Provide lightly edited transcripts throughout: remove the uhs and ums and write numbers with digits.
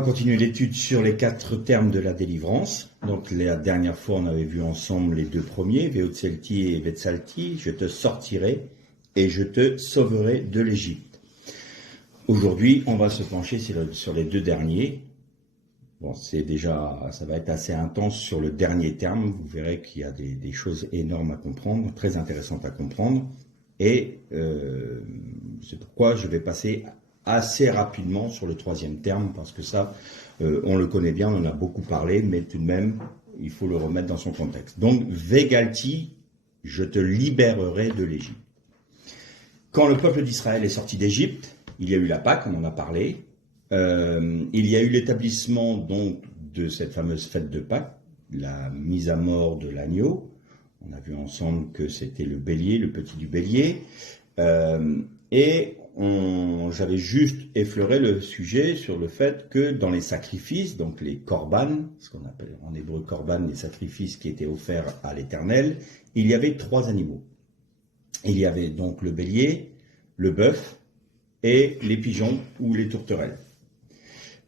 va continuer l'étude sur les 4 termes de la délivrance. Donc la dernière fois, on avait vu ensemble les 2 premiers, Veotzelti et Vetsalti. Je te sortirai et je te sauverai de l'Égypte. Aujourd'hui, on va se pencher sur les 2 derniers. Bon, ça va être assez intense sur le dernier terme. Vous verrez qu'il y a des choses énormes à comprendre, très intéressantes à comprendre. Et c'est pourquoi je vais passer assez rapidement sur le 3e terme, parce que ça, on le connaît bien, on en a beaucoup parlé, mais tout de même, il faut le remettre dans son contexte. Donc, Vegalti, je te libérerai de l'Égypte. Quand le peuple d'Israël est sorti d'Égypte, il y a eu la Pâque, on en a parlé. Il y a eu l'établissement donc de cette fameuse fête de Pâques, la mise à mort de l'agneau. On a vu ensemble que c'était le bélier, le petit du bélier. J'avais juste effleuré le sujet sur le fait que dans les sacrifices, donc les korban, ce qu'on appelle en hébreu korban, les sacrifices qui étaient offerts à l'Éternel, il y avait 3 animaux. Il y avait donc le bélier, le bœuf et les pigeons ou les tourterelles.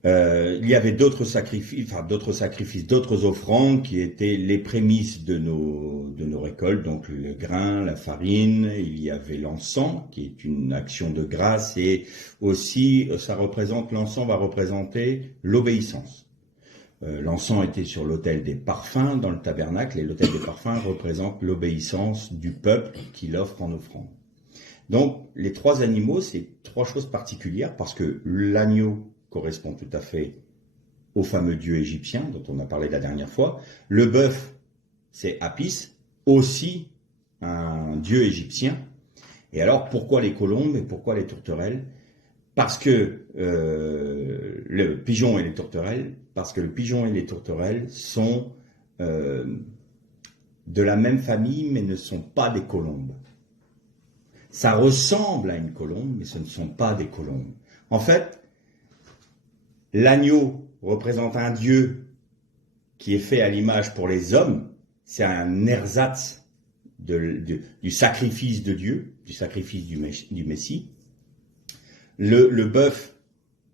Il y avait d'autres sacrifices, d'autres offrandes qui étaient les prémices de nos récoltes, donc le grain, la farine. Il y avait l'encens, qui est une action de grâce, et aussi l'encens va représenter l'obéissance. L'encens était sur l'autel des parfums dans le tabernacle, et l'autel des parfums représente l'obéissance du peuple qui l'offre en offrande. Donc, les 3 animaux, c'est 3 choses particulières, parce que l'agneau correspond tout à fait au fameux dieu égyptien dont on a parlé la dernière fois. Le bœuf, c'est Apis, aussi un dieu égyptien. Et alors, pourquoi les colombes et pourquoi les tourterelles ? Parce que le pigeon et les tourterelles sont de la même famille, mais ne sont pas des colombes. Ça ressemble à une colombe, mais ce ne sont pas des colombes. En fait, l'agneau représente un dieu qui est fait à l'image pour les hommes. C'est un ersatz du sacrifice de Dieu, du sacrifice du Messie. Le bœuf,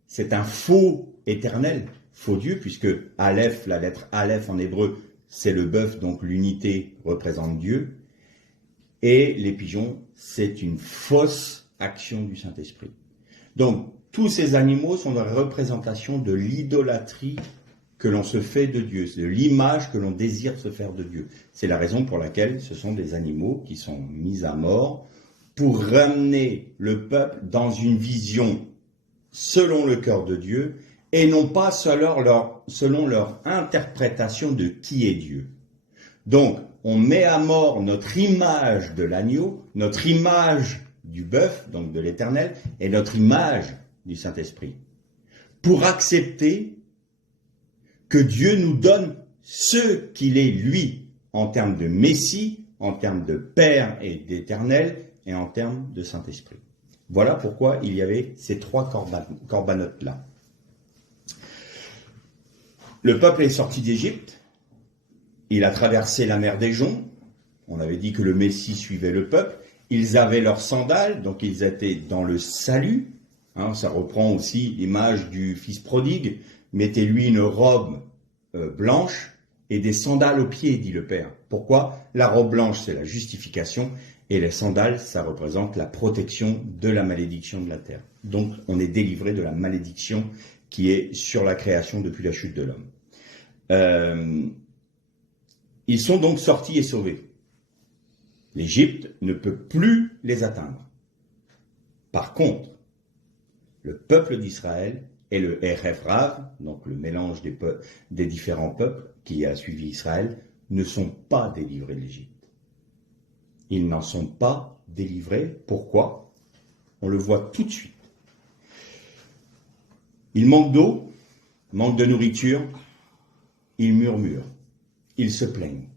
c'est un faux éternel, faux Dieu, puisque Aleph, la lettre Aleph en hébreu, c'est le bœuf, donc l'unité représente Dieu. Et les pigeons, c'est une fausse action du Saint-Esprit. Donc, tous ces animaux sont la représentation de l'idolâtrie que l'on se fait de Dieu, c'est de l'image que l'on désire se faire de Dieu. C'est la raison pour laquelle ce sont des animaux qui sont mis à mort pour ramener le peuple dans une vision selon le cœur de Dieu et non pas selon leur interprétation de qui est Dieu. Donc, on met à mort notre image de l'agneau, notre image du bœuf, donc de l'Éternel, et notre image du Saint-Esprit, pour accepter que Dieu nous donne ce qu'il est, lui, en termes de Messie, en termes de Père et d'Éternel, et en termes de Saint-Esprit. Voilà pourquoi il y avait ces 3 corbanotes-là. Le peuple est sorti d'Égypte, il a traversé la mer des Joncs, on avait dit que le Messie suivait le peuple, ils avaient leurs sandales, donc ils étaient dans le salut. Ça reprend aussi l'image du fils prodigue. Mettez-lui une robe blanche et des sandales aux pieds, dit le Père. Pourquoi ? La robe blanche, c'est la justification, et les sandales, ça représente la protection de la malédiction de la terre. Donc, on est délivré de la malédiction qui est sur la création depuis la chute de l'homme. Ils sont donc sortis et sauvés. L'Égypte ne peut plus les atteindre. Par contre, le peuple d'Israël et le Erev Rav, donc le mélange des différents peuples qui a suivi Israël, ne sont pas délivrés de l'Égypte. Ils n'en sont pas délivrés. Pourquoi ? On le voit tout de suite. Ils manquent d'eau, manquent de nourriture, ils murmurent, ils se plaignent.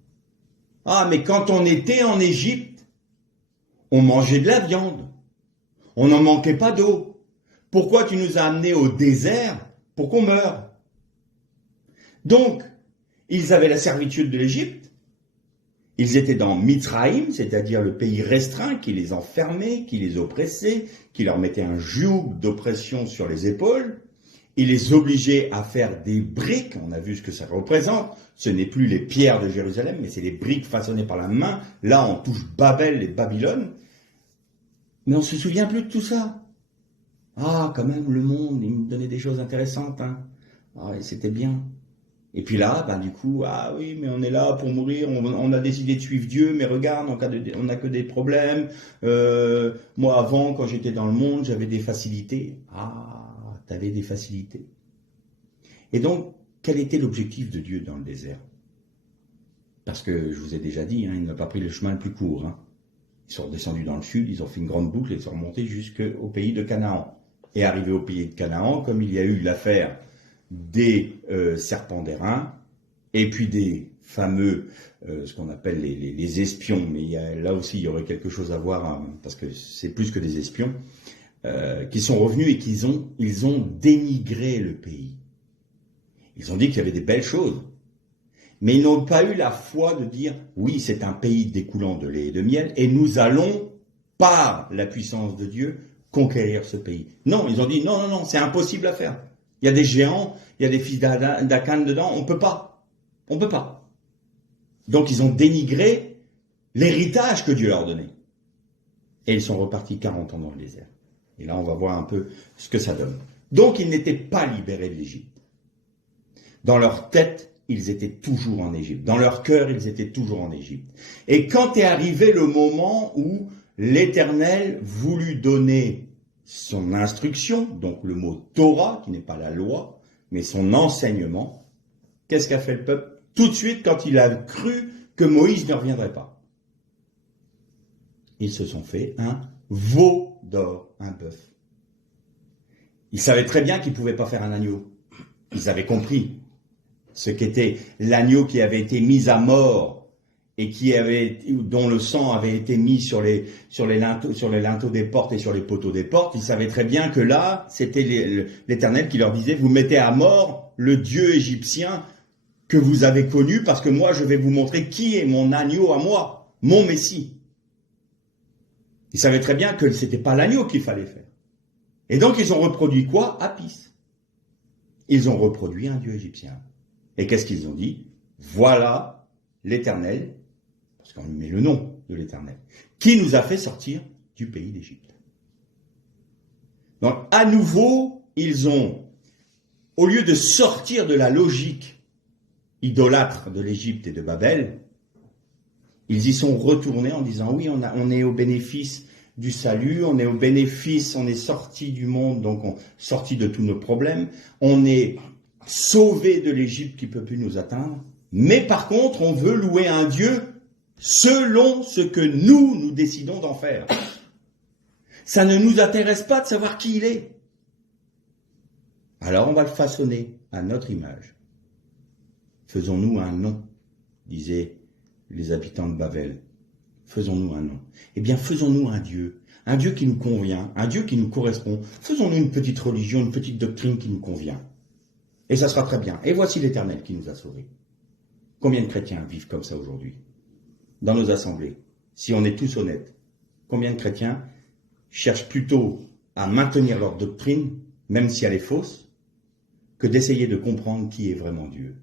Ah, mais quand on était en Égypte, on mangeait de la viande, on n'en manquait pas d'eau. Pourquoi tu nous as amenés au désert pour qu'on meure ? Donc, ils avaient la servitude de l'Égypte, ils étaient dans Mitzraïm, c'est-à-dire le pays restreint qui les enfermait, qui les oppressait, qui leur mettait un joug d'oppression sur les épaules, Il les obligeait à faire des briques, on a vu ce que ça représente, ce n'est plus les pierres de Jérusalem, mais c'est les briques façonnées par la main. Là, on touche Babel et Babylone, mais on ne se souvient plus de tout ça. Ah, quand même, le monde, il me donnait des choses intéressantes, hein. Ah, et c'était bien. Et puis là, ben, du coup, ah oui, mais on est là pour mourir, on a décidé de suivre Dieu, mais regarde, on n'a que des problèmes. Moi, avant, quand j'étais dans le monde, j'avais des facilités. Ah, t'avais des facilités. Et donc, quel était l'objectif de Dieu dans le désert? Parce que, je vous ai déjà dit, hein, il n'a pas pris le chemin le plus court. Hein. Ils sont redescendus dans le sud, ils ont fait une grande boucle et ils sont remontés jusqu'au pays de Canaan. Et arrivé au pays de Canaan, comme il y a eu l'affaire des serpents d'airain, et puis des fameux, ce qu'on appelle les espions, mais là aussi il y aurait quelque chose à voir, hein, parce que c'est plus que des espions, qui sont revenus et ils ont dénigré le pays. Ils ont dit qu'il y avait des belles choses, mais ils n'ont pas eu la foi de dire, oui, c'est un pays découlant de lait et de miel, et nous allons, par la puissance de Dieu, conquérir ce pays. Non, ils ont dit, non, non, non, c'est impossible à faire. Il y a des géants, il y a des fils d'Akan dedans, on peut pas. On peut pas. Donc ils ont dénigré l'héritage que Dieu leur donnait. Et ils sont repartis 40 ans dans le désert. Et là, on va voir un peu ce que ça donne. Donc ils n'étaient pas libérés de l'Égypte. Dans leur tête, ils étaient toujours en Égypte. Dans leur cœur, ils étaient toujours en Égypte. Et quand est arrivé le moment où l'Éternel voulut donner son instruction, donc le mot Torah, qui n'est pas la loi, mais son enseignement, qu'est-ce qu'a fait le peuple? Tout de suite, quand il a cru que Moïse ne reviendrait pas, ils se sont fait un veau d'or, un bœuf. Ils savaient très bien qu'ils ne pouvaient pas faire un agneau. Ils avaient compris ce qu'était l'agneau qui avait été mis à mort et dont le sang avait été mis sur les linteaux des portes et sur les poteaux des portes. Ils savaient très bien que là, c'était l'Éternel qui leur disait, vous mettez à mort le Dieu égyptien que vous avez connu, parce que moi, je vais vous montrer qui est mon agneau à moi, mon Messie. Ils savaient très bien que ce n'était pas l'agneau qu'il fallait faire. Et donc, ils ont reproduit quoi? Apis. Ils ont reproduit un Dieu égyptien. Et qu'est-ce qu'ils ont dit? Voilà l'Éternel, parce qu'on lui met le nom de l'Éternel, qui nous a fait sortir du pays d'Égypte. Donc, à nouveau, ils ont, au lieu de sortir de la logique idolâtre de l'Égypte et de Babel, ils y sont retournés en disant, oui, on est au bénéfice du salut, on est au bénéfice, on est sorti du monde, donc sorti de tous nos problèmes, on est sauvé de l'Égypte qui ne peut plus nous atteindre, mais par contre, on veut louer un Dieu selon ce que nous décidons d'en faire. Ça ne nous intéresse pas de savoir qui il est. Alors on va le façonner à notre image. Faisons-nous un nom, disaient les habitants de Babel. Faisons-nous un nom. Eh bien, faisons-nous un Dieu qui nous convient, un Dieu qui nous correspond. Faisons-nous une petite religion, une petite doctrine qui nous convient. Et ça sera très bien. Et voici l'Éternel qui nous a sauvés. Combien de chrétiens vivent comme ça aujourd'hui? Dans nos assemblées, si on est tous honnêtes, combien de chrétiens cherchent plutôt à maintenir leur doctrine, même si elle est fausse, que d'essayer de comprendre qui est vraiment Dieu?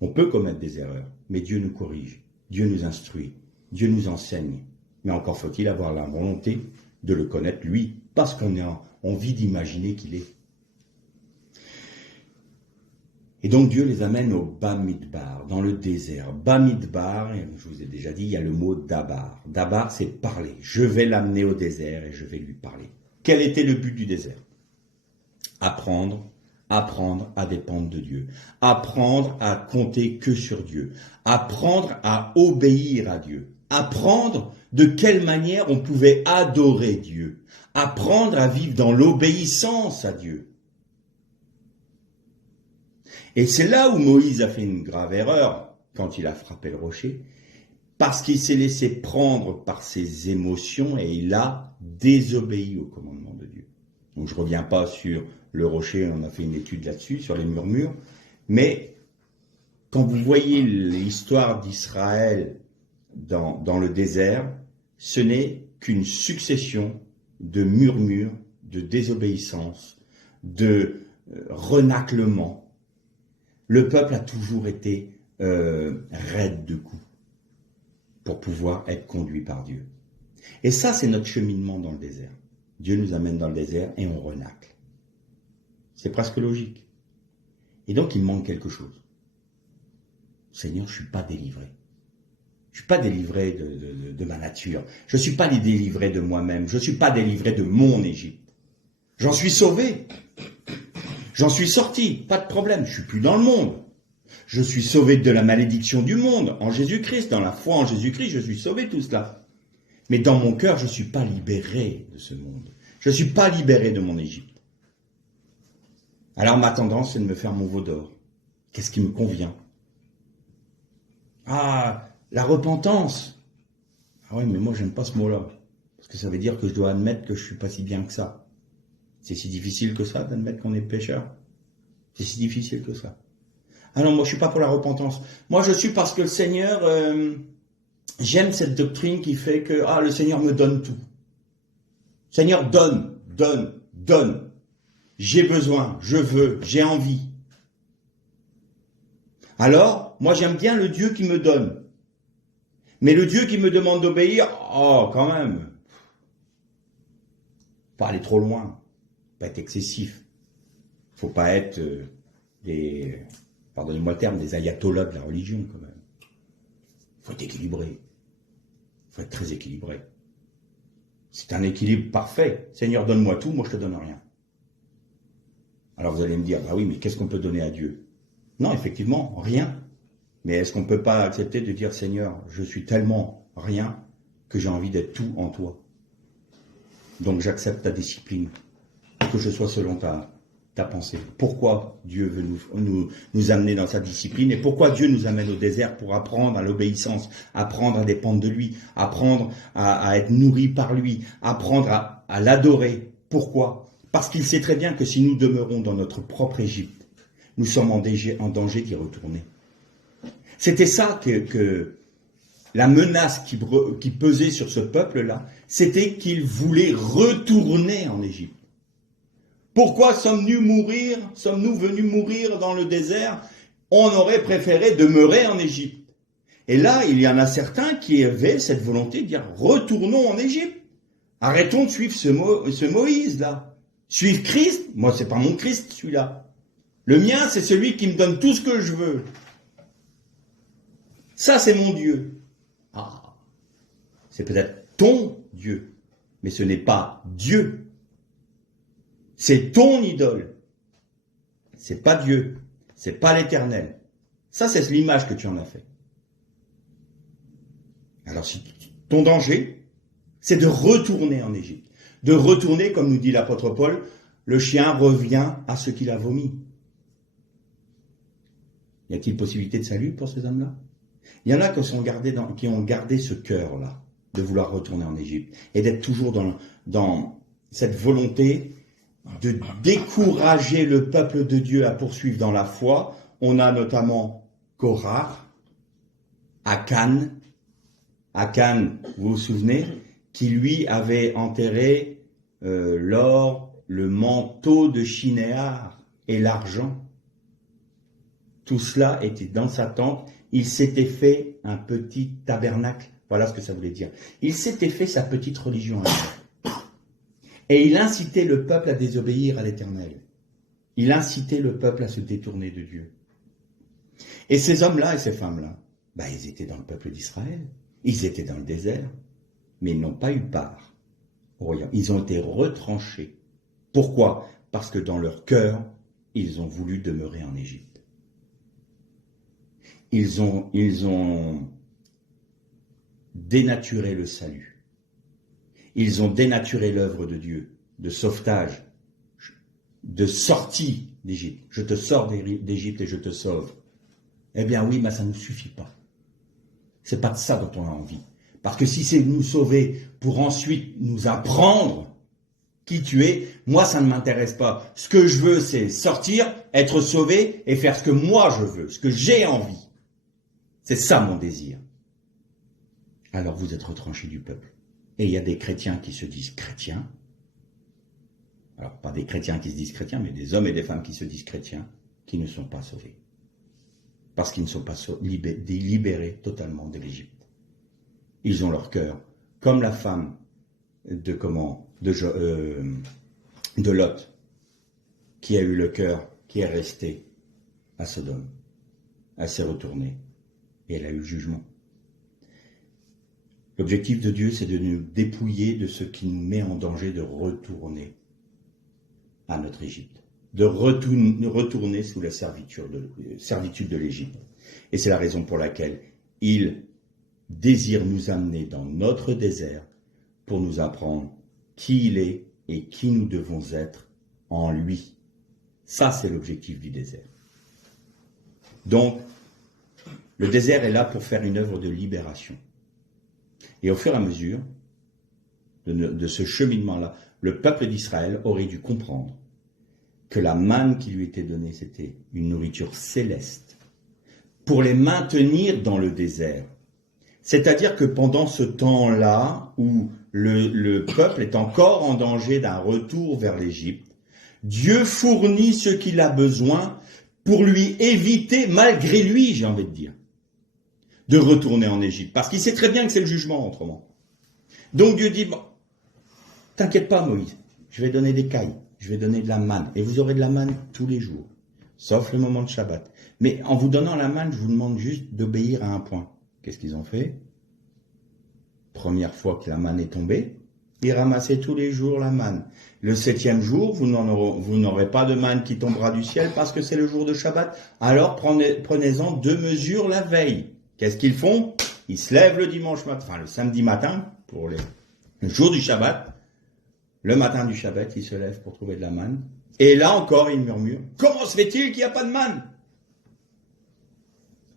On peut commettre des erreurs, mais Dieu nous corrige, Dieu nous instruit, Dieu nous enseigne. Mais encore faut-il avoir la volonté de le connaître, lui, parce qu'on a envie d'imaginer qu'il est. Et donc Dieu les amène au Bamidbar, dans le désert. Bamidbar, je vous ai déjà dit, il y a le mot Dabar. Dabar, c'est parler. Je vais l'amener au désert et je vais lui parler. Quel était le but du désert? Apprendre à dépendre de Dieu. Apprendre à compter que sur Dieu. Apprendre à obéir à Dieu. Apprendre de quelle manière on pouvait adorer Dieu. Apprendre à vivre dans l'obéissance à Dieu. Et c'est là où Moïse a fait une grave erreur quand il a frappé le rocher, parce qu'il s'est laissé prendre par ses émotions et il a désobéi au commandement de Dieu. Donc je ne reviens pas sur le rocher, on a fait une étude là-dessus, sur les murmures, mais quand vous voyez l'histoire d'Israël dans le désert, ce n'est qu'une succession de murmures, de désobéissance, de renaclement. Le peuple a toujours été raide de coups pour pouvoir être conduit par Dieu. Et ça, c'est notre cheminement dans le désert. Dieu nous amène dans le désert et on renacle. C'est presque logique. Et donc, il manque quelque chose. Seigneur, je ne suis pas délivré. Je ne suis pas délivré de ma nature. Je ne suis pas délivré de moi-même. Je ne suis pas délivré de mon Égypte. J'en suis sauvé. J'en suis sorti. Pas de problème. Je ne suis plus dans le monde. Je suis sauvé de la malédiction du monde en Jésus-Christ. Dans la foi en Jésus-Christ, je suis sauvé de tout cela. Mais dans mon cœur, je ne suis pas libéré de ce monde. Je ne suis pas libéré de mon Égypte. Alors ma tendance, c'est de me faire mon veau d'or. Qu'est-ce qui me convient? Ah, la repentance. Ah oui, mais moi, j'aime pas ce mot-là. Parce que ça veut dire que je dois admettre que je suis pas si bien que ça. C'est si difficile que ça d'admettre qu'on est pécheur. C'est si difficile que ça. Ah non, moi, je suis pas pour la repentance. Moi, je suis parce que le Seigneur, j'aime cette doctrine qui fait que, le Seigneur me donne tout. Seigneur, donne, donne, donne. J'ai besoin, je veux, j'ai envie. Alors, moi j'aime bien le Dieu qui me donne. Mais le Dieu qui me demande d'obéir, quand même. Pas aller trop loin, pas être excessif. Faut pas être pardonnez-moi le terme, des ayatollahs de la religion quand même. Faut être équilibré. Faut être très équilibré. C'est un équilibre parfait. Seigneur, donne-moi tout, moi je te donne rien. Alors vous allez me dire, oui, mais qu'est-ce qu'on peut donner à Dieu? Non, effectivement, rien. Mais est-ce qu'on ne peut pas accepter de dire, Seigneur, je suis tellement rien que j'ai envie d'être tout en toi. Donc j'accepte ta discipline, que je sois selon ta pensée. Pourquoi Dieu veut nous amener dans sa discipline et pourquoi Dieu nous amène au désert pour apprendre à l'obéissance, apprendre à dépendre de lui, apprendre à être nourri par lui, apprendre à l'adorer. Pourquoi? Parce qu'il sait très bien que si nous demeurons dans notre propre Égypte, nous sommes en danger d'y retourner. C'était ça que la menace qui pesait sur ce peuple-là, c'était qu'il voulait retourner en Égypte. Pourquoi sommes-nous venus mourir dans le désert? On aurait préféré demeurer en Égypte. Et là, il y en a certains qui avaient cette volonté de dire, retournons en Égypte. Arrêtons de suivre ce Moïse-là. Suivre Christ, moi c'est pas mon Christ celui-là. Le mien c'est celui qui me donne tout ce que je veux. Ça c'est mon Dieu. C'est peut-être ton Dieu, mais ce n'est pas Dieu. C'est ton idole. C'est pas Dieu. C'est pas l'Éternel. Ça c'est l'image que tu en as fait. Alors si ton danger, c'est de retourner en Égypte. De retourner, comme nous dit l'apôtre Paul, le chien revient à ce qu'il a vomi. Y a-t-il possibilité de salut pour ces hommes-là? Il y en a qui ont gardé ce cœur-là, de vouloir retourner en Égypte, et d'être toujours dans cette volonté de décourager le peuple de Dieu à poursuivre dans la foi. On a notamment Korah, Akan, vous vous souvenez, qui lui avait enterré l'or, le manteau de Shinéar et l'argent. Tout cela était dans sa tente. Il s'était fait un petit tabernacle. Voilà ce que ça voulait dire. Il s'était fait sa petite religion à lui. Et il incitait le peuple à désobéir à l'Éternel. Il incitait le peuple à se détourner de Dieu. Et ces hommes-là et ces femmes-là, ils étaient dans le peuple d'Israël. Ils étaient dans le désert. Mais ils n'ont pas eu part au royaume. Ils ont été retranchés. Pourquoi? Parce que dans leur cœur, ils ont voulu demeurer en Égypte. Ils ont dénaturé le salut. Ils ont dénaturé l'œuvre de Dieu, de sauvetage, de sortie d'Égypte. Je te sors d'Égypte et je te sauve. Eh bien oui, mais ça ne suffit pas. C'est pas de ça dont on a envie. Parce que si c'est nous sauver pour ensuite nous apprendre qui tu es, moi ça ne m'intéresse pas. Ce que je veux, c'est sortir, être sauvé et faire ce que moi je veux, ce que j'ai envie. C'est ça mon désir. Alors vous êtes retranchés du peuple. Et il y a des chrétiens qui se disent chrétiens, Alors, pas des chrétiens qui se disent chrétiens, mais des hommes et des femmes qui se disent chrétiens, qui ne sont pas sauvés. Parce qu'ils ne sont pas libérés totalement de l'Égypte. Ils ont leur cœur, comme la femme de Lot, qui a eu le cœur, qui est resté à Sodome. Elle s'est retournée et elle a eu le jugement. L'objectif de Dieu, c'est de nous dépouiller de ce qui nous met en danger de retourner à notre Égypte, de retourner sous la servitude de l'Égypte. Et c'est la raison pour laquelle il désire nous amener dans notre désert pour nous apprendre qui il est et qui nous devons être en lui. Ça, c'est l'objectif du désert. Donc, le désert est là pour faire une œuvre de libération. Et au fur et à mesure de ce cheminement-là, le peuple d'Israël aurait dû comprendre que la manne qui lui était donnée, c'était une nourriture céleste pour les maintenir dans le désert. C'est-à-dire que pendant ce temps-là où le peuple est encore en danger d'un retour vers l'Égypte, Dieu fournit ce qu'il a besoin pour lui éviter, malgré lui, j'ai envie de dire, de retourner en Égypte. Parce qu'il sait très bien que c'est le jugement, autrement. Donc Dieu dit, bon, t'inquiète pas Moïse, je vais donner des cailles, je vais donner de la manne, et vous aurez de la manne tous les jours, sauf le moment de Shabbat. Mais en vous donnant la manne, je vous demande juste d'obéir à un point. Qu'est-ce qu'ils ont fait? Première fois que la manne est tombée, ils ramassaient tous les jours la manne. Le 7e jour, vous n'aurez pas de manne qui tombera du ciel parce que c'est le jour de Shabbat. Alors prenez-en 2 mesures la veille. Qu'est-ce qu'ils font? Ils se lèvent le dimanche matin, enfin le samedi matin, pour le jour du Shabbat. Le matin du Shabbat, ils se lèvent pour trouver de la manne. Et là encore, ils murmurent, comment se fait-il qu'il n'y a pas de manne?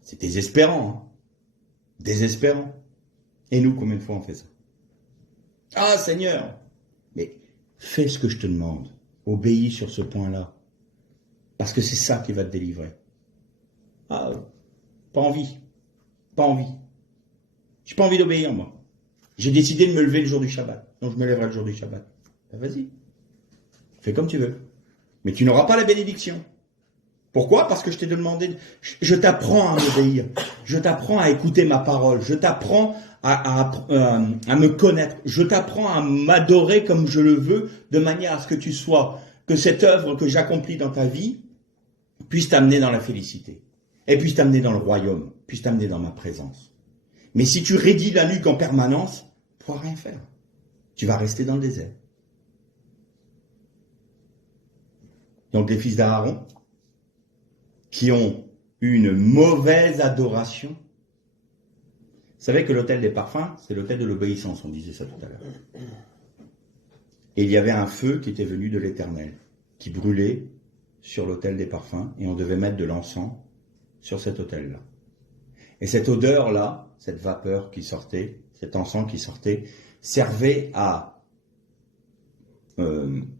C'est désespérant, hein? Désespérant. Et nous, combien de fois on fait ça? Ah Seigneur, mais fais ce que je te demande. Obéis sur ce point-là. Parce que c'est ça qui va te délivrer. Ah, pas envie. Pas envie. J'ai pas envie d'obéir, moi. J'ai décidé de me lever le jour du Shabbat. Donc je me lèverai le jour du Shabbat. Ben, vas-y. Fais comme tu veux. Mais tu n'auras pas la bénédiction. Pourquoi? Parce que je t'ai demandé, je t'apprends à m'obéir, je t'apprends à écouter ma parole, je t'apprends à me connaître, je t'apprends à m'adorer comme je le veux, de manière à ce que tu sois, que cette œuvre que j'accomplis dans ta vie puisse t'amener dans la félicité, et puisse t'amener dans le royaume, puisse t'amener dans ma présence. Mais si tu raidis la nuque en permanence, tu ne pourras rien faire. Tu vas rester dans le désert. Donc les fils d'Aaron, qui ont une mauvaise adoration. Vous savez que l'autel des parfums, c'est l'autel de l'obéissance, on disait ça tout à l'heure. Et il y avait un feu qui était venu de l'Éternel, qui brûlait sur l'autel des parfums, et on devait mettre de l'encens sur cet autel-là. Et cette odeur-là, cette vapeur qui sortait, cet encens qui sortait, servait à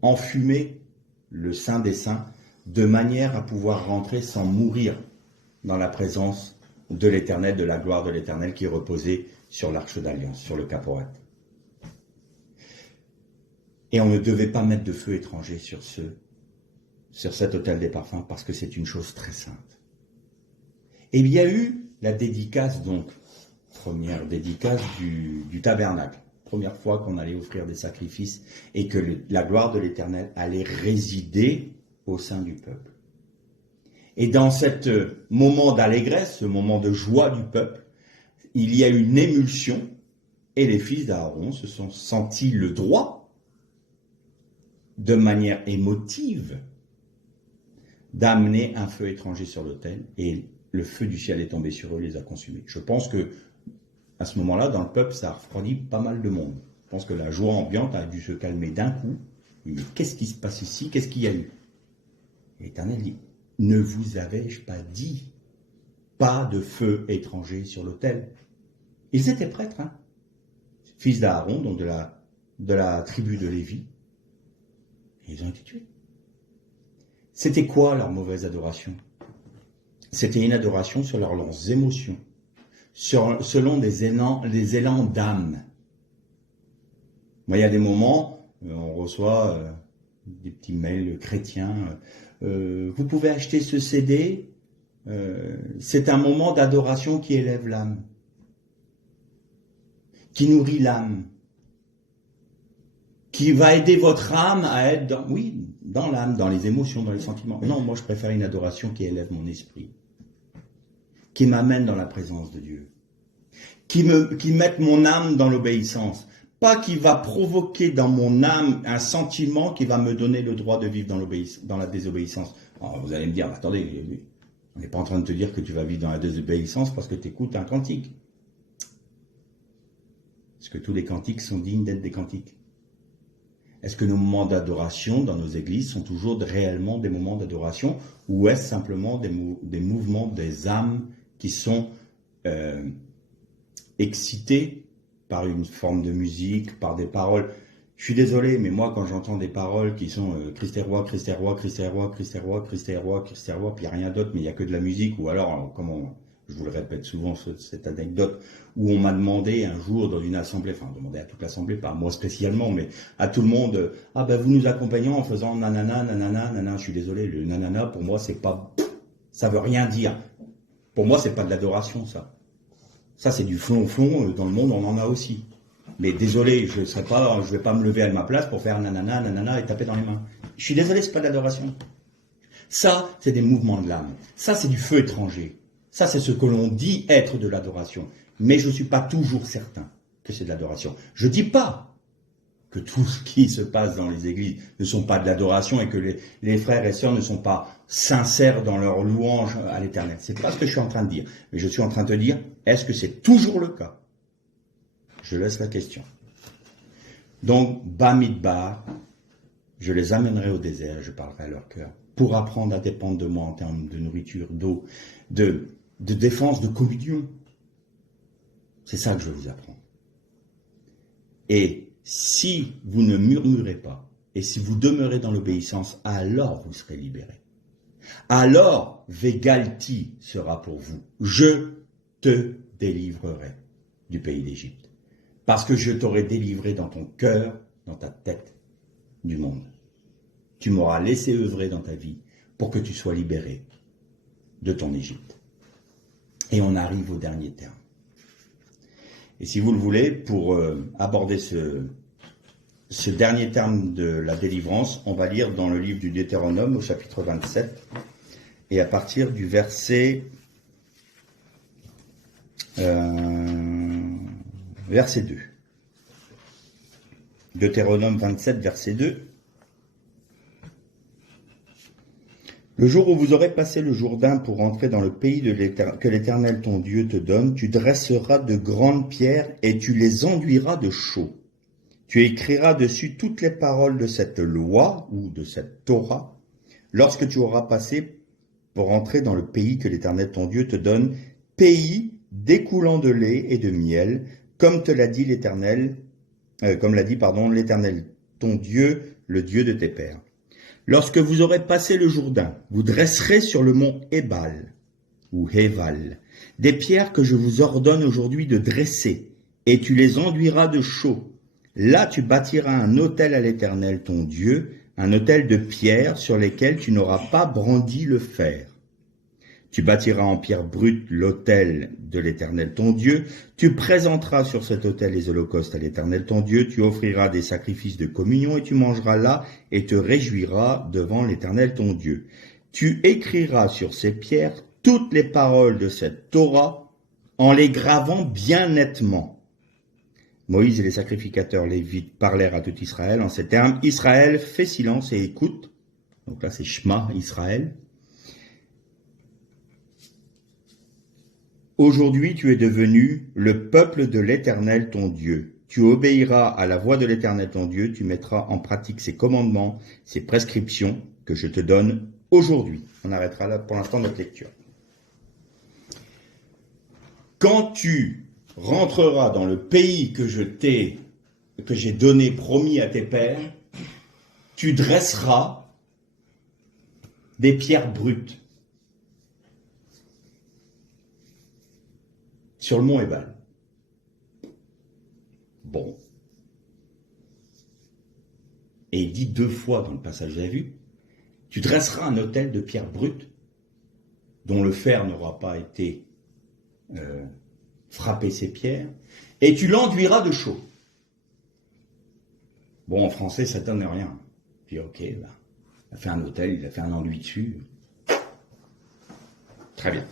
enfumer le Saint des Saints, de manière à pouvoir rentrer sans mourir dans la présence de l'Éternel, de la gloire de l'Éternel qui reposait sur l'Arche d'Alliance, sur le Caporet. Et on ne devait pas mettre de feu étranger sur cet autel des parfums parce que c'est une chose très sainte. Et il y a eu la dédicace, donc, première dédicace du tabernacle. Première fois qu'on allait offrir des sacrifices et que la gloire de l'Éternel allait résider au sein du peuple. Et dans ce moment d'allégresse, ce moment de joie du peuple, il y a eu une émulsion et les fils d'Aaron se sont sentis le droit, de manière émotive, d'amener un feu étranger sur l'autel et le feu du ciel est tombé sur eux et les a consumés. Je pense que à ce moment-là, dans le peuple, ça a refroidi pas mal de monde. Je pense que la joie ambiante a dû se calmer d'un coup. Mais qu'est-ce qui se passe ici? Qu'est-ce qu'il y a eu? L'Éternel dit, ne vous avais-je pas dit, pas de feu étranger sur l'autel? Ils étaient prêtres, hein, fils d'Aaron, donc de la tribu de Lévi. Et ils ont été tués. C'était quoi leur mauvaise adoration? C'était une adoration sur leurs émotions, selon des élans d'âme. Moi, il y a des moments, on reçoit des petits mails chrétiens. Vous pouvez acheter ce CD. C'est un moment d'adoration qui élève l'âme, qui nourrit l'âme, qui va aider votre âme à être dans l'âme, dans les émotions, dans les sentiments. Non, moi je préfère une adoration qui élève mon esprit, qui m'amène dans la présence de Dieu, qui mette mon âme dans l'obéissance, pas qui va provoquer dans mon âme un sentiment qui va me donner le droit de vivre dans la désobéissance. Alors, vous allez me dire, attendez, on n'est pas en train de te dire que tu vas vivre dans la désobéissance parce que tu écoutes un cantique. Est-ce que tous les cantiques sont dignes d'être des cantiques? Est-ce que nos moments d'adoration dans nos églises sont toujours réellement des moments d'adoration, ou est-ce simplement des mouvements des âmes qui sont excités par une forme de musique, par des paroles? Je suis désolé, mais moi quand j'entends des paroles qui sont Christ est roi, Christ est roi, Christ est roi, Christ est roi, Christ est roi, Christ est roi, puis il n'y a rien d'autre, mais il n'y a que de la musique, ou alors, je vous le répète souvent cette anecdote, où on m'a demandé un jour dans une assemblée, enfin demandé à toute l'assemblée, pas à moi spécialement, mais à tout le monde, vous nous accompagnez en faisant nanana, nanana, nanana. Je suis désolé, le nanana pour moi ça veut rien dire. Pour moi c'est pas de l'adoration ça. Ça c'est du flonflon, dans le monde on en a aussi. Mais désolé, je vais pas me lever à ma place pour faire nanana, nanana et taper dans les mains. Je suis désolé, c'est pas de l'adoration. Ça c'est des mouvements de l'âme. Ça c'est du feu étranger. Ça, c'est ce que l'on dit être de l'adoration. Mais je ne suis pas toujours certain que c'est de l'adoration. Je ne dis pas que tout ce qui se passe dans les églises ne sont pas de l'adoration et que les frères et sœurs ne sont pas sincères dans leur louange à l'Éternel. Ce n'est pas ce que je suis en train de dire. Mais je suis en train de te dire, est-ce que c'est toujours le cas? Je laisse la question. Donc, Bamidbar, je les amènerai au désert, je parlerai à leur cœur, pour apprendre à dépendre de moi en termes de nourriture, d'eau, de défense, de communion. C'est ça que je vais vous apprendre. Et si vous ne murmurez pas, et si vous demeurez dans l'obéissance, alors vous serez libérés. Alors, Vegalti sera pour vous. Je te délivrerai du pays d'Égypte. Parce que je t'aurai délivré dans ton cœur, dans ta tête, du monde. Tu m'auras laissé œuvrer dans ta vie pour que tu sois libéré de ton Égypte. Et on arrive au dernier terme. Et si vous le voulez, pour aborder ce dernier terme de la délivrance, on va lire dans le livre du Deutéronome au chapitre 27 et à partir du verset 2. Deutéronome 27, verset 2. Le jour où vous aurez passé le Jourdain pour entrer dans le pays que l'Éternel ton Dieu te donne, tu dresseras de grandes pierres et tu les enduiras de chaux. Tu écriras dessus toutes les paroles de cette loi ou de cette Torah, lorsque tu auras passé pour entrer dans le pays que l'Éternel ton Dieu te donne, pays découlant de lait et de miel, comme te l'a dit l'Éternel, l'Éternel ton Dieu, le Dieu de tes pères. Lorsque vous aurez passé le Jourdain, vous dresserez sur le mont Ébal, ou Héval, des pierres que je vous ordonne aujourd'hui de dresser, et tu les enduiras de chaux. Là tu bâtiras un autel à l'Éternel ton Dieu, un autel de pierres sur lesquelles tu n'auras pas brandi le fer. Tu bâtiras en pierre brute l'autel de l'Éternel ton Dieu, tu présenteras sur cet autel les holocaustes à l'Éternel ton Dieu, tu offriras des sacrifices de communion et tu mangeras là et te réjouiras devant l'Éternel ton Dieu. Tu écriras sur ces pierres toutes les paroles de cette Torah en les gravant bien nettement. Moïse et les sacrificateurs lévites parlèrent à tout Israël en ces termes. Israël, fais silence et écoute. Donc là c'est Shema Israël. Aujourd'hui, tu es devenu le peuple de l'Éternel ton Dieu. Tu obéiras à la voix de l'Éternel ton Dieu, tu mettras en pratique ses commandements, ses prescriptions que je te donne aujourd'hui. On arrêtera là pour l'instant notre lecture. Quand tu rentreras dans le pays que j'ai donné, promis à tes pères, tu dresseras des pierres brutes sur le mont Ébal. Bon. Et il dit 2 fois dans le passage que vous avez vu, tu dresseras un autel de pierre brute, dont le fer n'aura pas été frappé ses pierres, et tu l'enduiras de chaux. Bon, en français, ça donne rien. Puis ok, il a fait un autel, il a fait un enduit dessus. Très bien.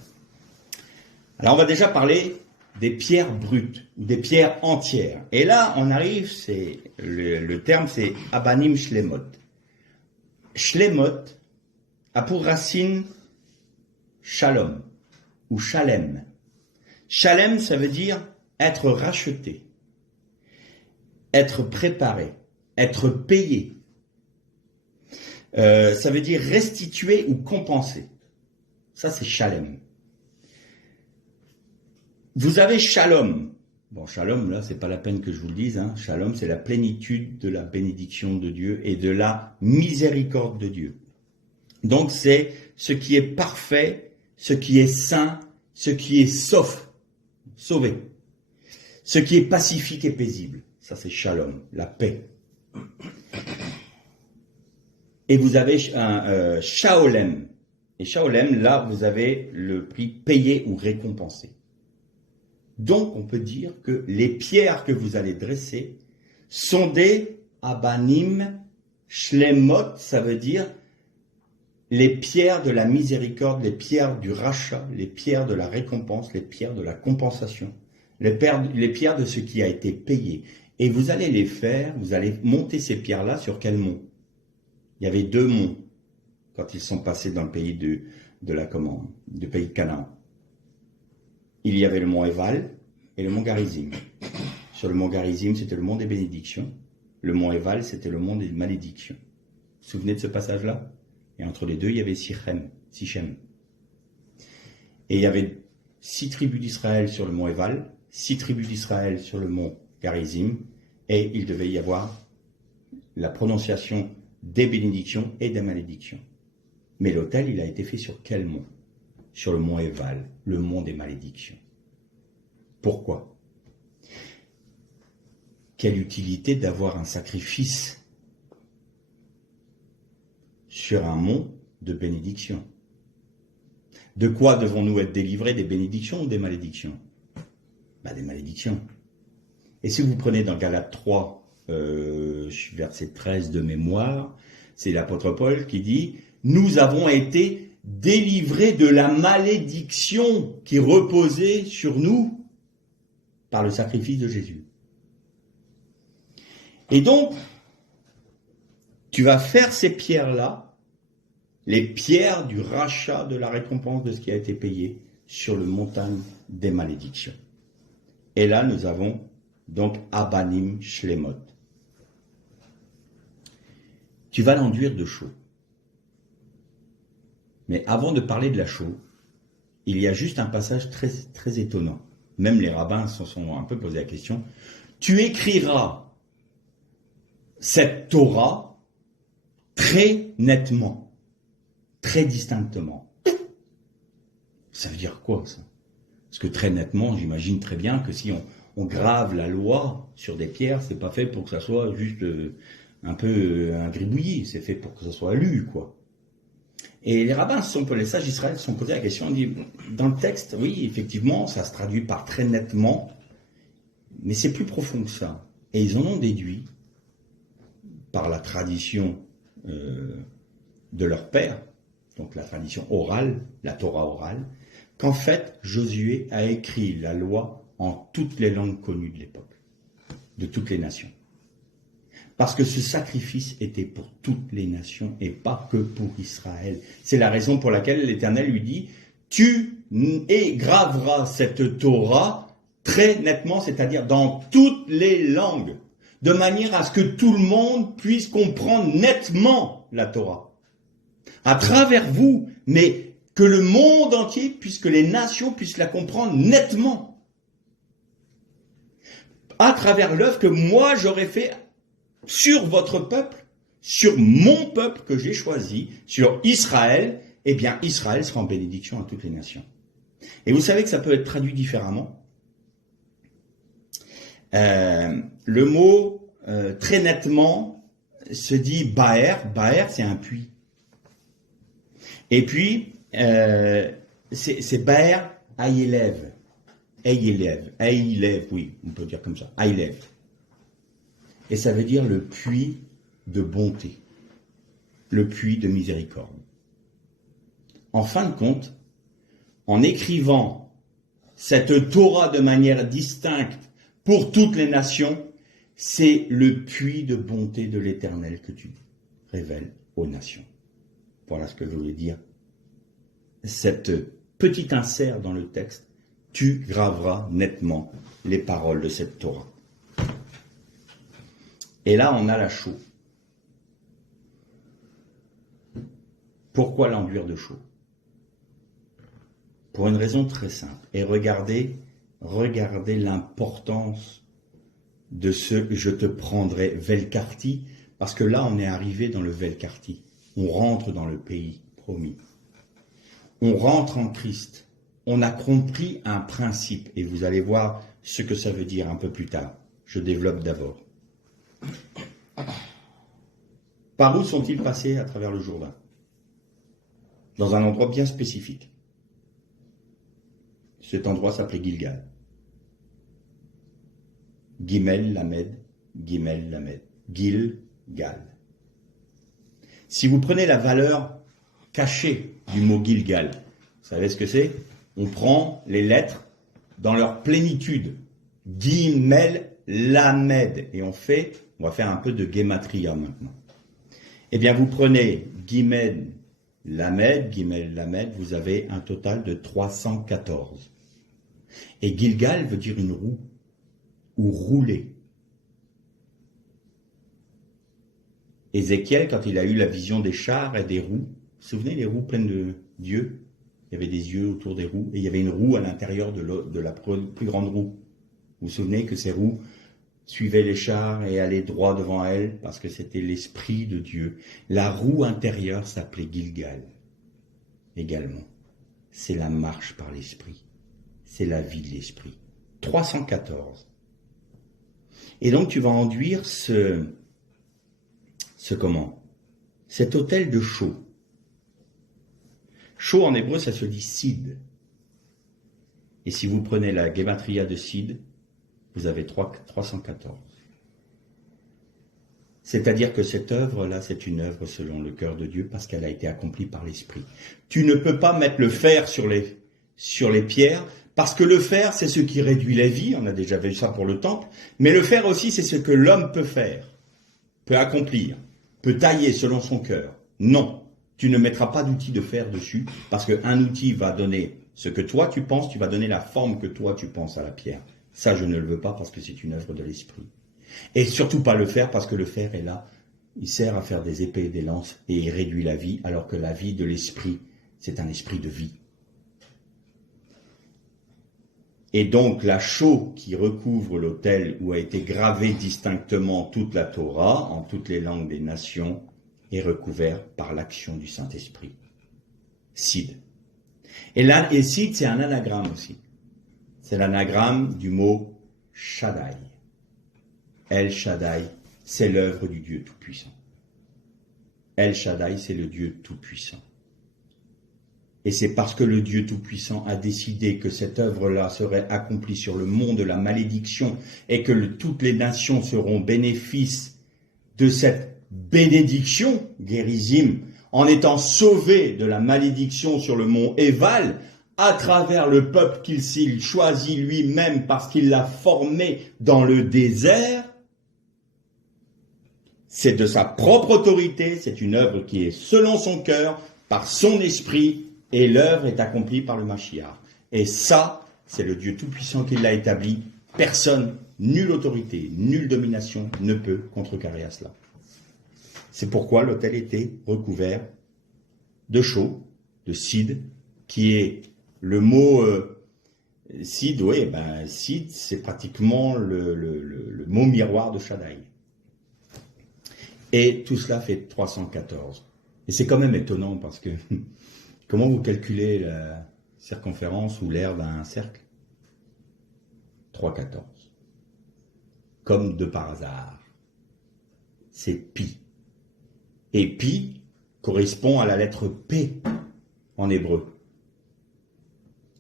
Alors on va déjà parler des pierres brutes, ou des pierres entières. Et là, on arrive, le terme c'est Abanim Shlemot. Shlemot a pour racine Shalom, ou Shalem. Shalem, ça veut dire être racheté, être préparé, être payé. Ça veut dire restituer ou compenser. Ça, c'est Shalem. Vous avez Shalom. Bon, Shalom, là, c'est pas la peine que je vous le dise. Hein. Shalom, c'est la plénitude de la bénédiction de Dieu et de la miséricorde de Dieu. Donc, c'est ce qui est parfait, ce qui est saint, ce qui est sauvé. Ce qui est pacifique et paisible. Ça, c'est Shalom, la paix. Et vous avez un Shaolem. Et Shaolem, là, vous avez le prix payé ou récompensé. Donc, on peut dire que les pierres que vous allez dresser sont des Abanim Shlemot, ça veut dire les pierres de la miséricorde, les pierres du rachat, les pierres de la récompense, les pierres de la compensation, les pierres de ce qui a été payé. Et vous allez les faire, vous allez monter ces pierres-là sur quel mont? Il y avait 2 monts quand ils sont passés dans le pays du pays de Canaan. Il y avait le mont Éval et le mont Garizim. Sur le mont Garizim, c'était le mont des bénédictions. Le mont Éval, c'était le mont des malédictions. Vous vous souvenez de ce passage-là? Et entre les deux, il y avait Sichem. Et il y avait 6 tribus d'Israël sur le mont Éval, 6 tribus d'Israël sur le mont Garizim, et il devait y avoir la prononciation des bénédictions et des malédictions. Mais l'autel, il a été fait sur quel mont? Sur le mont Éval, le mont des malédictions. Pourquoi? Quelle utilité d'avoir un sacrifice sur un mont de bénédiction? De quoi devons-nous être délivrés? Des bénédictions ou des malédictions? Des malédictions. Et si vous prenez dans Galates 3, verset 13 de mémoire, c'est l'apôtre Paul qui dit « Nous avons été délivrés de la malédiction qui reposait sur nous par le sacrifice de Jésus. » Et donc, tu vas faire ces pierres-là, les pierres du rachat de la récompense de ce qui a été payé sur le montagne des malédictions. Et là, nous avons donc Abanim Shlemot. Tu vas l'enduire de chaux. Mais avant de parler de la chaux, il y a juste un passage très, très étonnant. Même les rabbins se sont un peu posé la question. Tu écriras cette Torah très nettement, très distinctement. Ça veut dire quoi, ça? Parce que très nettement, j'imagine très bien que si on grave la loi sur des pierres, c'est pas fait pour que ça soit juste un peu un gribouillis, c'est fait pour que ça soit lu, quoi. Et les rabbins, les sages d'Israël se sont posés la question, on dit, dans le texte, oui, effectivement, ça se traduit par très nettement, mais c'est plus profond que ça. Et ils en ont déduit, par la tradition de leur père, donc la tradition orale, la Torah orale, qu'en fait, Josué a écrit la loi en toutes les langues connues de l'époque, de toutes les nations. Parce que ce sacrifice était pour toutes les nations et pas que pour Israël. C'est la raison pour laquelle l'Éternel lui dit « Tu graveras cette Torah très nettement, c'est-à-dire dans toutes les langues, de manière à ce que tout le monde puisse comprendre nettement la Torah. À travers vous, mais que le monde entier, puisque les nations puissent la comprendre nettement. À travers l'œuvre que moi j'aurais fait sur votre peuple, sur mon peuple que j'ai choisi, sur Israël, eh bien Israël sera en bénédiction à toutes les nations. Et vous savez que ça peut être traduit différemment. Le mot très nettement, se dit Baer. Baer, c'est un puits. Et puis, c'est Baer Aïlev. Aïlev, oui, on peut dire comme ça. Aïlev. Et ça veut dire le puits de bonté. Le puits de miséricorde. En fin de compte, en écrivant cette Torah de manière distincte pour toutes les nations, c'est le puits de bonté de l'Éternel que tu révèles aux nations. Voilà ce que je voulais dire. Cette petite insert dans le texte, tu graveras nettement les paroles de cette Torah. Et là, on a la chaux. Pourquoi l'enduire de chaux? Pour une raison très simple. Et regardez l'importance de ce « je te prendrai Velkarti », parce que là, on est arrivé dans le Velkarti. On rentre dans le pays promis. On rentre en Christ. On a compris un principe, et vous allez voir ce que ça veut dire un peu plus tard. Je développe d'abord. Par où sont-ils passés à travers le Jourdain? Dans un endroit bien spécifique. Cet endroit s'appelait Gilgal. Gimel Lamed, Gimel Lamed. Gilgal. Si vous prenez la valeur cachée du mot Gilgal, vous savez ce que c'est? On prend les lettres dans leur plénitude. Gimel Lamed. Et on va faire un peu de Gematria maintenant. Eh bien, vous prenez Gimel Lamed, vous avez un total de 314. Et Gilgal veut dire une roue, ou rouler. Ézéchiel, quand il a eu la vision des chars et des roues, vous vous souvenez, les roues pleines d'yeux? Il y avait des yeux autour des roues, et il y avait une roue à l'intérieur de la plus grande roue. Vous vous souvenez que ces roues suivaient les chars et allaient droit devant elles, parce que c'était l'Esprit de Dieu. La roue intérieure s'appelait Gilgal, également. C'est la marche par l'Esprit. C'est la vie de l'Esprit. 314. Et donc tu vas enduire cet autel de chaux. Chaux en hébreu, ça se dit sid. Et si vous prenez la Gematria de sid, vous avez 314. C'est-à-dire que cette œuvre-là, c'est une œuvre selon le cœur de Dieu parce qu'elle a été accomplie par l'Esprit. Tu ne peux pas mettre le fer sur les pierres parce que le fer, c'est ce qui réduit la vie. On a déjà vu ça pour le temple. Mais le fer aussi, c'est ce que l'homme peut faire, peut accomplir, peut tailler selon son cœur. Non, tu ne mettras pas d'outil de fer dessus parce qu'un outil va donner ce que toi tu penses, tu vas donner la forme que toi tu penses à la pierre. Ça, je ne le veux pas parce que c'est une œuvre de l'Esprit. Et surtout pas le fer parce que le fer est là. Il sert à faire des épées et des lances et il réduit la vie, alors que la vie de l'Esprit, c'est un esprit de vie. Et donc la chaux qui recouvre l'autel où a été gravée distinctement toute la Torah, en toutes les langues des nations, est recouverte par l'action du Saint-Esprit. Sid. Et là, et Sid, c'est un anagramme aussi. C'est l'anagramme du mot Shaddai. El Shaddai, c'est l'œuvre du Dieu Tout-Puissant. El Shaddai, c'est le Dieu Tout-Puissant. Et c'est parce que le Dieu Tout-Puissant a décidé que cette œuvre-là serait accomplie sur le mont de la malédiction et que toutes les nations seront bénéfices de cette bénédiction, Gérizim, en étant sauvés de la malédiction sur le mont Éval, à travers le peuple qu'il s'il choisit lui-même parce qu'il l'a formé dans le désert. C'est de sa propre autorité, c'est une œuvre qui est selon son cœur, par son esprit, et l'œuvre est accomplie par le Mashiach. Et ça, c'est le Dieu Tout-Puissant qui l'a établi. Personne, nulle autorité, nulle domination ne peut contrecarrer à cela. C'est pourquoi l'autel était recouvert de chaux, de sid, qui est le mot sid, oui, sid, c'est pratiquement le mot miroir de Shaddai. Et tout cela fait 314. Et c'est quand même étonnant parce que comment vous calculez la circonférence ou l'aire d'un cercle? 314. Comme de par hasard. C'est pi. Et pi correspond à la lettre P en hébreu.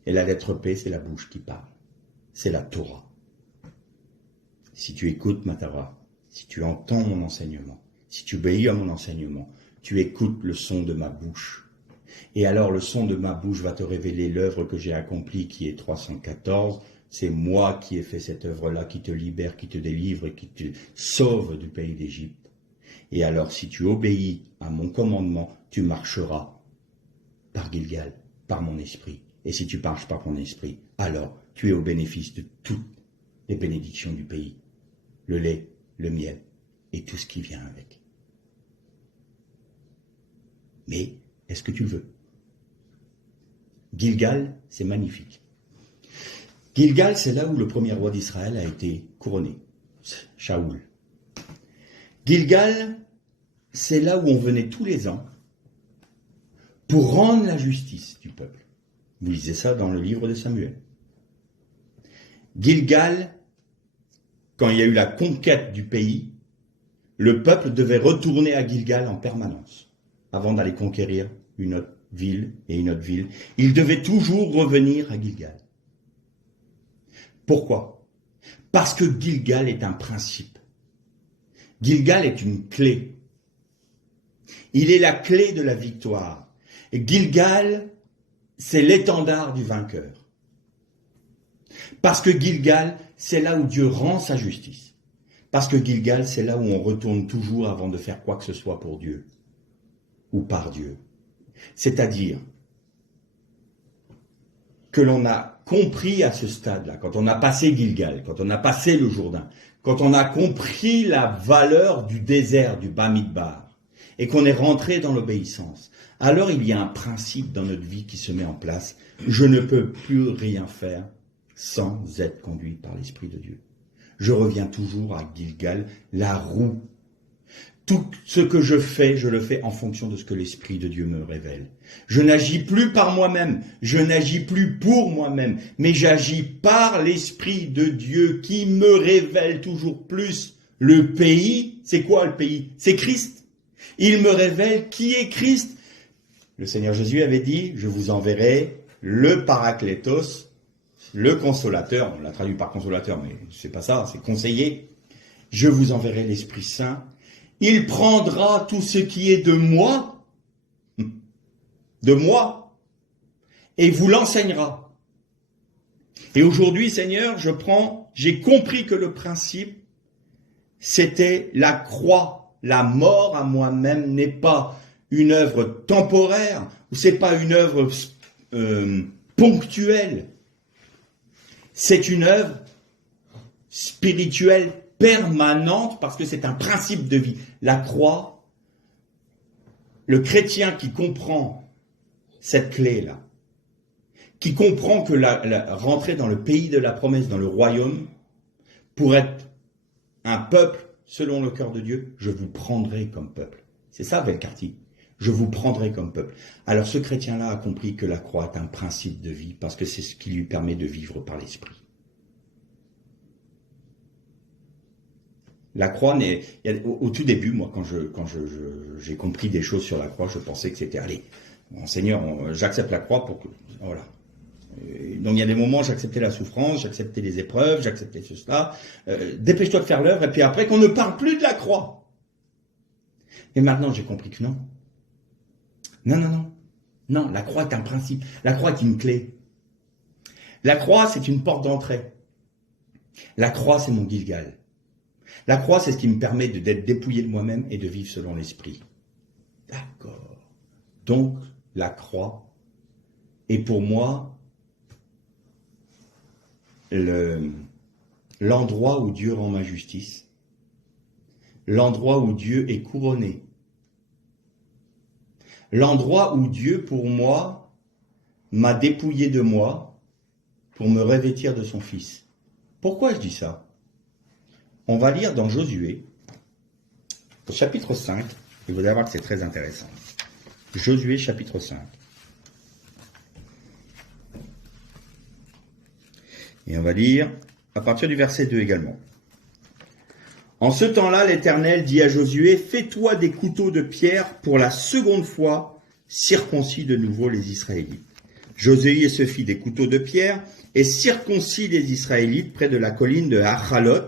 Et la lettre P, c'est la bouche qui parle. C'est la Torah. Si tu écoutes ma Torah, si tu entends mon enseignement, si tu obéis à mon enseignement, tu écoutes le son de ma bouche. Et alors le son de ma bouche va te révéler l'œuvre que j'ai accomplie qui est 314. C'est moi qui ai fait cette œuvre-là, qui te libère, qui te délivre et qui te sauve du pays d'Égypte. Et alors si tu obéis à mon commandement, tu marcheras par Gilgal, par mon esprit. Et si tu marches par mon esprit, alors tu es au bénéfice de toutes les bénédictions du pays. Le lait, le miel et tout ce qui vient avec. Mais est-ce que tu le veux? Gilgal, c'est magnifique. Gilgal, c'est là où le premier roi d'Israël a été couronné, Shaoul. Gilgal, c'est là où on venait tous les ans pour rendre la justice du peuple. Vous lisez ça dans le livre de Samuel. Gilgal, quand il y a eu la conquête du pays, le peuple devait retourner à Gilgal en permanence avant d'aller conquérir une autre ville et une autre ville. Il devait toujours revenir à Gilgal. Pourquoi? Parce que Gilgal est un principe. Gilgal est une clé. Il est la clé de la victoire. Et Gilgal, c'est l'étendard du vainqueur. Parce que Gilgal, c'est là où Dieu rend sa justice. Parce que Gilgal, c'est là où on retourne toujours avant de faire quoi que ce soit pour Dieu ou par Dieu. C'est-à-dire que l'on a compris à ce stade-là, quand on a passé Gilgal, quand on a passé le Jourdain, quand on a compris la valeur du désert, du Bamidbar, et qu'on est rentré dans l'obéissance, alors il y a un principe dans notre vie qui se met en place. Je ne peux plus rien faire sans être conduit par l'Esprit de Dieu. Je reviens toujours à Gilgal, la roue. Tout ce que je le fais en fonction de ce que l'Esprit de Dieu me révèle. Je n'agis plus par moi-même, je n'agis plus pour moi-même, mais j'agis par l'Esprit de Dieu qui me révèle toujours plus le pays. C'est quoi le pays? C'est Christ. Il me révèle qui est Christ. Le Seigneur Jésus avait dit, je vous enverrai le Paraklétos, le consolateur, on l'a traduit par consolateur, mais c'est pas ça, c'est conseiller. Je vous enverrai l'Esprit Saint. Il prendra tout ce qui est de moi, et vous l'enseignera. Et aujourd'hui, Seigneur, j'ai compris que le principe, c'était la croix, la mort à moi-même n'est pas une œuvre temporaire, ou c'est pas une œuvre ponctuelle. C'est une œuvre spirituelle permanente parce que c'est un principe de vie. La croix, le chrétien qui comprend cette clé-là, qui comprend que rentrer dans le pays de la promesse, dans le royaume, pour être un peuple selon le cœur de Dieu, je vous prendrai comme peuple. C'est ça, Valcartier. Je vous prendrai comme peuple. Alors ce chrétien-là a compris que la croix est un principe de vie parce que c'est ce qui lui permet de vivre par l'esprit. La croix, au tout début, moi, quand j'ai compris des choses sur la croix, je pensais que c'était, allez, bon, Seigneur, j'accepte la croix pour que, voilà. Donc il y a des moments, j'acceptais la souffrance, j'acceptais les épreuves, j'acceptais cela. Dépêche-toi de faire l'œuvre, et puis après qu'on ne parle plus de la croix. Et maintenant, j'ai compris que non. Non, la croix est un principe. La croix est une clé. La croix, c'est une porte d'entrée. La croix, c'est mon Gilgal. La croix, c'est ce qui me permet d'être dépouillé de moi-même et de vivre selon l'esprit. D'accord. Donc, la croix est pour moi l'endroit où Dieu rend ma justice, l'endroit où Dieu est couronné, l'endroit où Dieu, pour moi, m'a dépouillé de moi pour me revêtir de son Fils. Pourquoi je dis ça? On va lire dans Josué, au chapitre 5, et vous allez voir que c'est très intéressant. Josué, chapitre 5. Et on va lire à partir du verset 2 également. En ce temps-là, l'Éternel dit à Josué, fais-toi des couteaux de pierre pour la seconde fois, circoncis de nouveau les Israélites. Josué se fit des couteaux de pierre et circoncis les Israélites près de la colline de Achalot.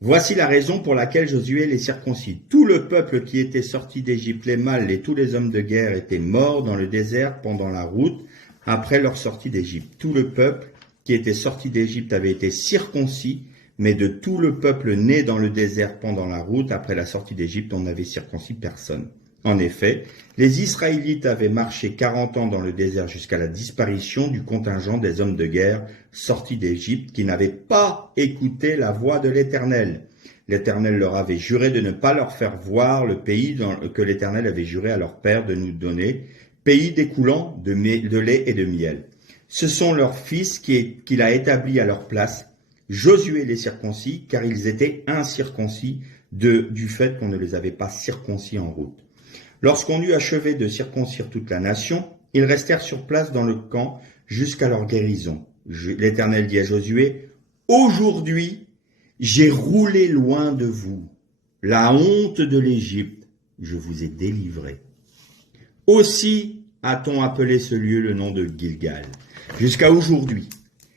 Voici la raison pour laquelle Josué les circoncis. Tout le peuple qui était sorti d'Égypte, les mâles et tous les hommes de guerre étaient morts dans le désert pendant la route après leur sortie d'Égypte. Tout le peuple qui était sorti d'Égypte avait été circoncis, mais de tout le peuple né dans le désert pendant la route après la sortie d'Égypte, on n'avait circoncis personne. En effet, les Israélites avaient marché 40 ans dans le désert jusqu'à la disparition du contingent des hommes de guerre sortis d'Égypte qui n'avaient pas écouté la voix de l'Éternel. L'Éternel leur avait juré de ne pas leur faire voir le pays que l'Éternel avait juré à leur père de nous donner, pays découlant de lait et de miel. Ce sont leurs fils qu'il a établis à leur place. Josué les circoncis, car ils étaient incirconcis du fait qu'on ne les avait pas circoncis en route. Lorsqu'on eut achevé de circoncire toute la nation, ils restèrent sur place dans le camp jusqu'à leur guérison. L'Éternel dit à Josué, « Aujourd'hui, j'ai roulé loin de vous la honte de l'Égypte, je vous ai délivré. » Aussi a-t-on appelé ce lieu le nom de Gilgal. Jusqu'à aujourd'hui,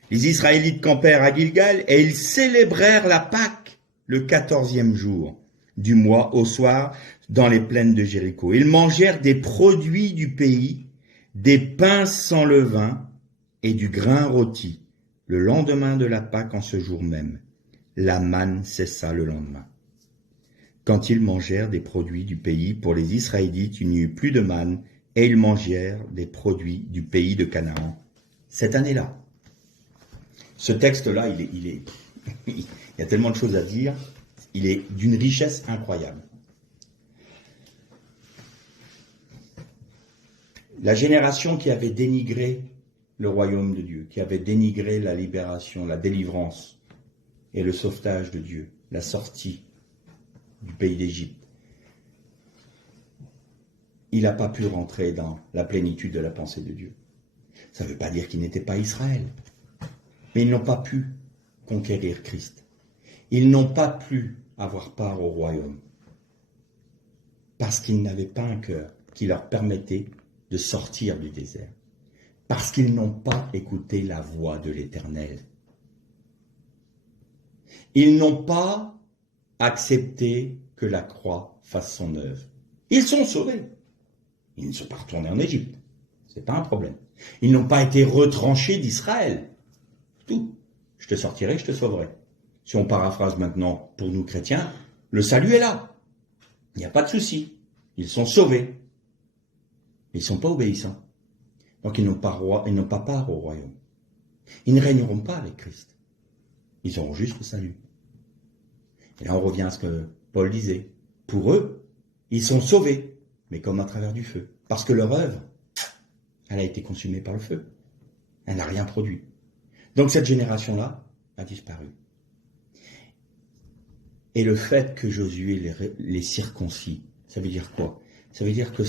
les Israélites campèrent à Gilgal et ils célébrèrent la Pâque le 14e jour du mois au soir dans les plaines de Jéricho. Ils mangèrent des produits du pays, des pains sans levain et du grain rôti. Le lendemain de la Pâque, en ce jour même, la manne cessa le lendemain. Quand ils mangèrent des produits du pays, pour les Israélites, il n'y eut plus de manne, et ils mangèrent des produits du pays de Canaan cette année-là. Ce texte-là, il y a tellement de choses à dire, il est d'une richesse incroyable. La génération qui avait dénigré le royaume de Dieu, qui avait dénigré la libération, la délivrance et le sauvetage de Dieu, la sortie du pays d'Égypte, il n'a pas pu rentrer dans la plénitude de la pensée de Dieu. Ça ne veut pas dire qu'il n'était pas Israël, mais ils n'ont pas pu conquérir Christ. Ils n'ont pas pu avoir part au royaume, parce qu'ils n'avaient pas un cœur qui leur permettait de sortir du désert, parce qu'ils n'ont pas écouté la voix de l'Éternel. Ils n'ont pas accepté que la croix fasse son œuvre. Ils sont sauvés. Ils ne sont pas retournés en Égypte. Ce n'est pas un problème. Ils n'ont pas été retranchés d'Israël. Tout. Je te sortirai, je te sauverai. Si on paraphrase maintenant pour nous chrétiens, le salut est là. Il n'y a pas de souci. Ils sont sauvés. Ils ne sont pas obéissants. Donc ils n'ont pas part au royaume. Ils ne régneront pas avec Christ. Ils auront juste le salut. Et là on revient à ce que Paul disait. Pour eux, ils sont sauvés, mais comme à travers du feu. Parce que leur œuvre, elle a été consumée par le feu. Elle n'a rien produit. Donc cette génération-là a disparu. Et le fait que Josué les circoncis, ça veut dire quoi? Ça veut dire que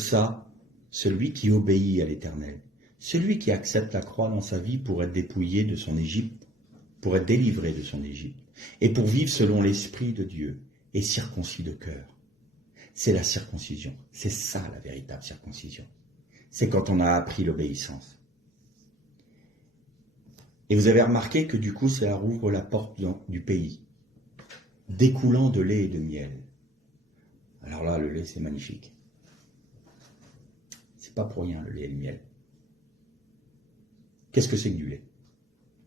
celui qui obéit à l'Éternel, celui qui accepte la croix dans sa vie pour être dépouillé de son Égypte, pour être délivré de son Égypte, et pour vivre selon l'Esprit de Dieu, est circoncis de cœur. C'est la circoncision. C'est ça la véritable circoncision. C'est quand on a appris l'obéissance. Et vous avez remarqué que du coup, ça rouvre la porte du pays, découlant de lait et de miel. Alors là, le lait, c'est magnifique. C'est pas pour rien, le lait et le miel. Qu'est-ce que c'est que du lait?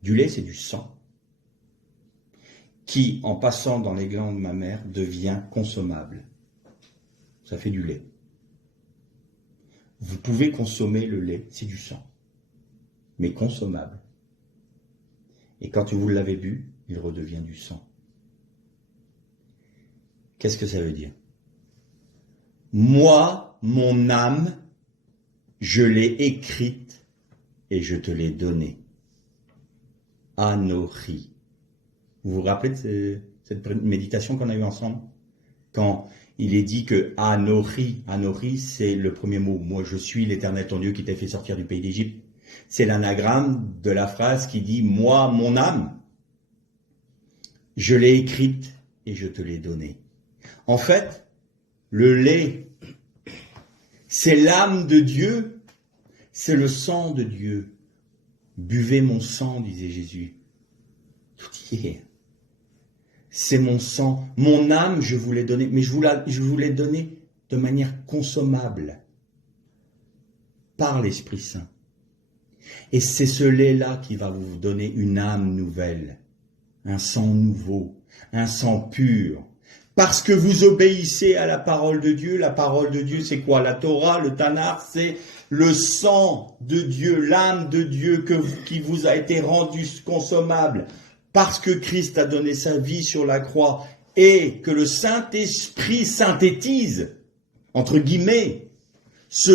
Du lait, c'est du sang, qui, en passant dans les glandes mammaires, devient consommable. Ça fait du lait. Vous pouvez consommer le lait, c'est du sang, mais consommable. Et quand vous l'avez bu, il redevient du sang. Qu'est-ce que ça veut dire? Moi, mon âme, je l'ai écrite et je te l'ai donnée. Anochi. Vous vous rappelez de cette méditation qu'on a eue ensemble? Quand il est dit que Anochi, c'est le premier mot. Moi, je suis l'Éternel ton Dieu qui t'a fait sortir du pays d'Égypte. C'est l'anagramme de la phrase qui dit « Moi, mon âme, je l'ai écrite et je te l'ai donné. En fait, le lait, c'est l'âme de Dieu, c'est le sang de Dieu. Buvez mon sang, disait Jésus. Tout y est. C'est mon sang, mon âme, je vous l'ai donné, mais je vous l'ai donné de manière consommable par l'Esprit Saint. Et c'est ce lait-là qui va vous donner une âme nouvelle, un sang nouveau, un sang pur. Parce que vous obéissez à la parole de Dieu. La parole de Dieu, c'est quoi? La Torah, le Tanakh, c'est le sang de Dieu, l'âme de Dieu qui vous a été rendue consommable. Parce que Christ a donné sa vie sur la croix et que le Saint-Esprit synthétise, entre guillemets, ce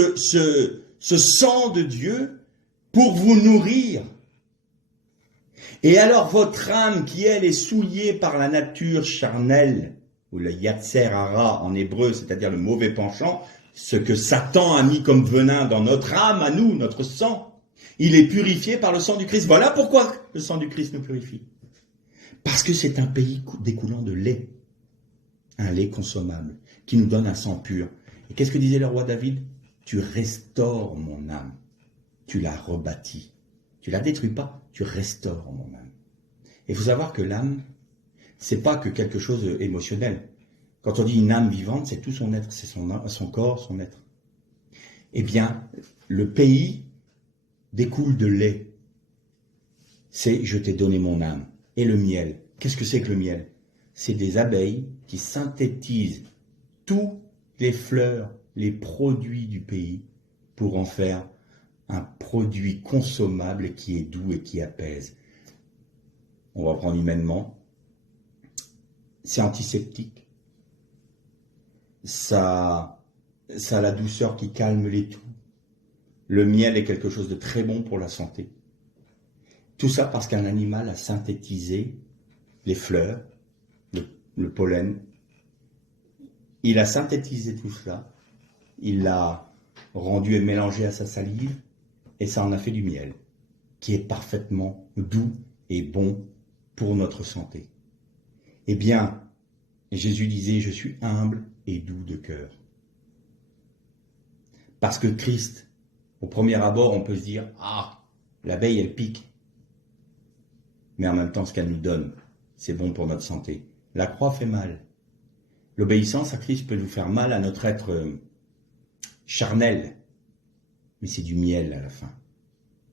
sang de Dieu pour vous nourrir. Et alors votre âme qui, elle, est souillée par la nature charnelle, ou le yatser hara en hébreu, c'est-à-dire le mauvais penchant, ce que Satan a mis comme venin dans notre âme, à nous, notre sang, il est purifié par le sang du Christ. Voilà pourquoi le sang du Christ nous purifie. Parce que c'est un pays découlant de lait, un lait consommable, qui nous donne un sang pur. Et qu'est-ce que disait le roi David? Tu restaures mon âme, tu la rebâtis. Tu la détruis pas, tu restaures mon âme. Et il faut savoir que l'âme, c'est pas que quelque chose d'émotionnel. Quand on dit une âme vivante, c'est tout son être, c'est son corps, son être. Eh bien, le pays découle de lait. C'est je t'ai donné mon âme. Et le miel. Qu'est-ce que c'est que le miel? C'est des abeilles qui synthétisent tous les fleurs, les produits du pays pour en faire un produit consommable qui est doux et qui apaise. On va prendre humainement. C'est antiseptique. Ça a la douceur qui calme les toux. Le miel est quelque chose de très bon pour la santé. Tout ça parce qu'un animal a synthétisé les fleurs, le pollen. Il a synthétisé tout cela. Il l'a rendu et mélangé à sa salive. Et ça en a fait du miel, qui est parfaitement doux et bon pour notre santé. Eh bien, Jésus disait, je suis humble et doux de cœur. Parce que Christ, au premier abord, on peut se dire, ah, l'abeille, elle pique. Mais en même temps, ce qu'elle nous donne, c'est bon pour notre santé. La croix fait mal. L'obéissance à Christ peut nous faire mal à notre être charnel. Mais c'est du miel à la fin.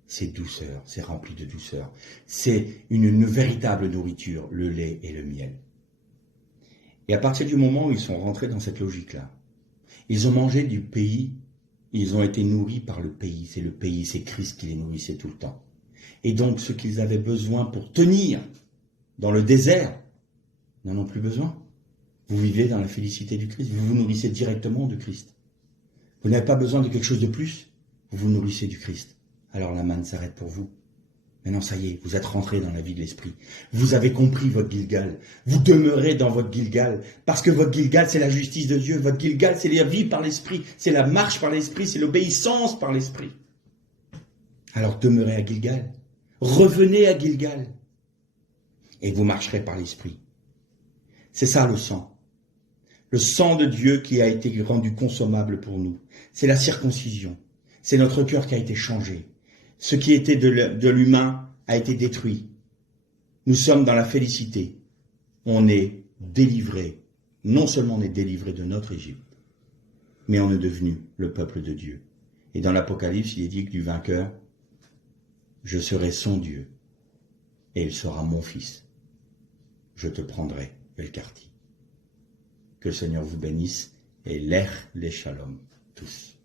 C'est douceur, c'est rempli de douceur. C'est une véritable nourriture, le lait et le miel. Et à partir du moment où ils sont rentrés dans cette logique-là, ils ont mangé du pays, ils ont été nourris par le pays, c'est Christ qui les nourrissait tout le temps. Et donc ce qu'ils avaient besoin pour tenir dans le désert, n'en ont plus besoin. Vous vivez dans la félicité du Christ, vous vous nourrissez directement de Christ. Vous n'avez pas besoin de quelque chose de plus, vous vous nourrissez du Christ. Alors la manne s'arrête pour vous. Maintenant, ça y est, vous êtes rentré dans la vie de l'esprit. Vous avez compris votre Gilgal. Vous demeurez dans votre Gilgal. Parce que votre Gilgal, c'est la justice de Dieu. Votre Gilgal, c'est la vie par l'esprit. C'est la marche par l'esprit. C'est l'obéissance par l'esprit. Alors demeurez à Gilgal. Revenez à Gilgal. Et vous marcherez par l'esprit. C'est ça le sang. Le sang de Dieu qui a été rendu consommable pour nous. C'est la circoncision. C'est notre cœur qui a été changé. Ce qui était de l'humain a été détruit. Nous sommes dans la félicité. On est délivré. Non seulement on est délivré de notre Égypte, mais on est devenu le peuple de Dieu. Et dans l'Apocalypse, il est dit que du vainqueur, je serai son Dieu, et il sera mon fils. Je te prendrai, Elkarti. Que le Seigneur vous bénisse, et l'Ech les Shalom, tous.